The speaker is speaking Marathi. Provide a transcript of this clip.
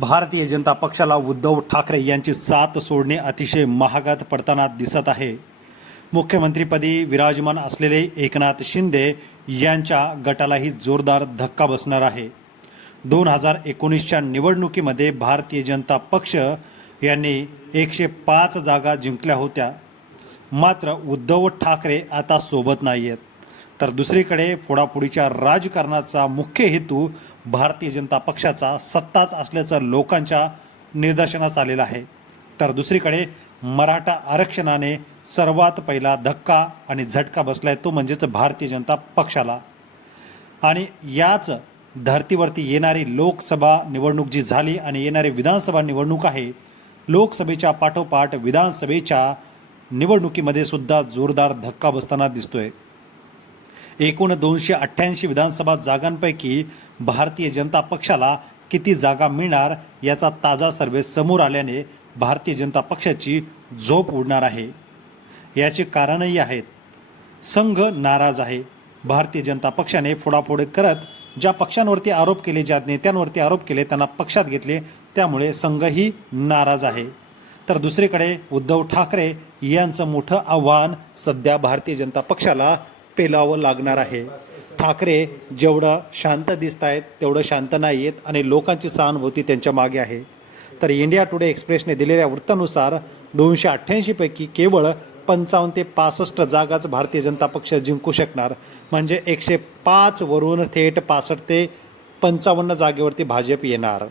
भारतीय जनता पक्षाला उद्धव ठाकरे यांची साथ सोडणे अतिशय महागात पडताना दिसत आहे. मुख्यमंत्रीपदी विराजमान असलेले एकनाथ शिंदे यांच्या गटालाही जोरदार धक्का बसणार आहे. दोन हजार एकोणीसच्या निवडणुकीमध्ये भारतीय जनता पक्ष यांनी एकशे पाच जागा जिंकल्या होत्या. मात्र उद्धव ठाकरे आता सोबत नाही आहेत तर दुसरीकडे फोडाफोडीच्या राजकारणाचा मुख्य हेतू भारतीय जनता पक्षाचा सत्ताच असल्याचं लोकांच्या निदर्शनास आलेलं आहे. तर दुसरीकडे मराठा आरक्षणाने सर्वात पहिला धक्का आणि झटका बसलाय तो म्हणजेच भारतीय जनता पक्षाला. आणि याच धर्तीवरती येणारी लोकसभा निवडणूक जी झाली आणि येणारी विधानसभा निवडणूक आहे लोकसभेच्या पाठोपाठ विधानसभेच्या निवडणुकीमध्ये सुद्धा जोरदार धक्का बसताना दिसतोय. एकूण दोनशे अठ्ठ्याऐंशी विधानसभा जागांपैकी भारतीय जनता पक्षाला किती जागा मिळणार याचा ताजा सर्वे समोर आल्याने भारतीय जनता पक्षाची झोप उडणार आहे. याचे कारणही आहेत. संघ नाराज आहे. भारतीय जनता पक्षाने फोडाफोड करत ज्या पक्षांवरती आरोप केले ज्या नेत्यांवरती आरोप केले त्यांना पक्षात घेतले त्यामुळे संघही नाराज आहे. तर दुसरीकडे उद्धव ठाकरे यांचं मोठं आव्हान सध्या भारतीय जनता पक्षाला पेलावं लागणार आहे. ठाकरे जेवढं शांत दिसत आहेत तेवढं शांत नाही आहेत आणि लोकांची सहानुभूती त्यांच्या मागे आहे. तर इंडिया टुडे एक्सप्रेसने दिलेल्या वृत्तानुसार दोनशे अठ्ठ्याऐंशीपैकी केवळ पंचावन्न ते पासष्ट जागाच भारतीय जनता पक्ष जिंकू शकणार. म्हणजे एकशे पाचवरून थेट पासष्ट ते पंचावन्न जागेवरती भाजप येणार.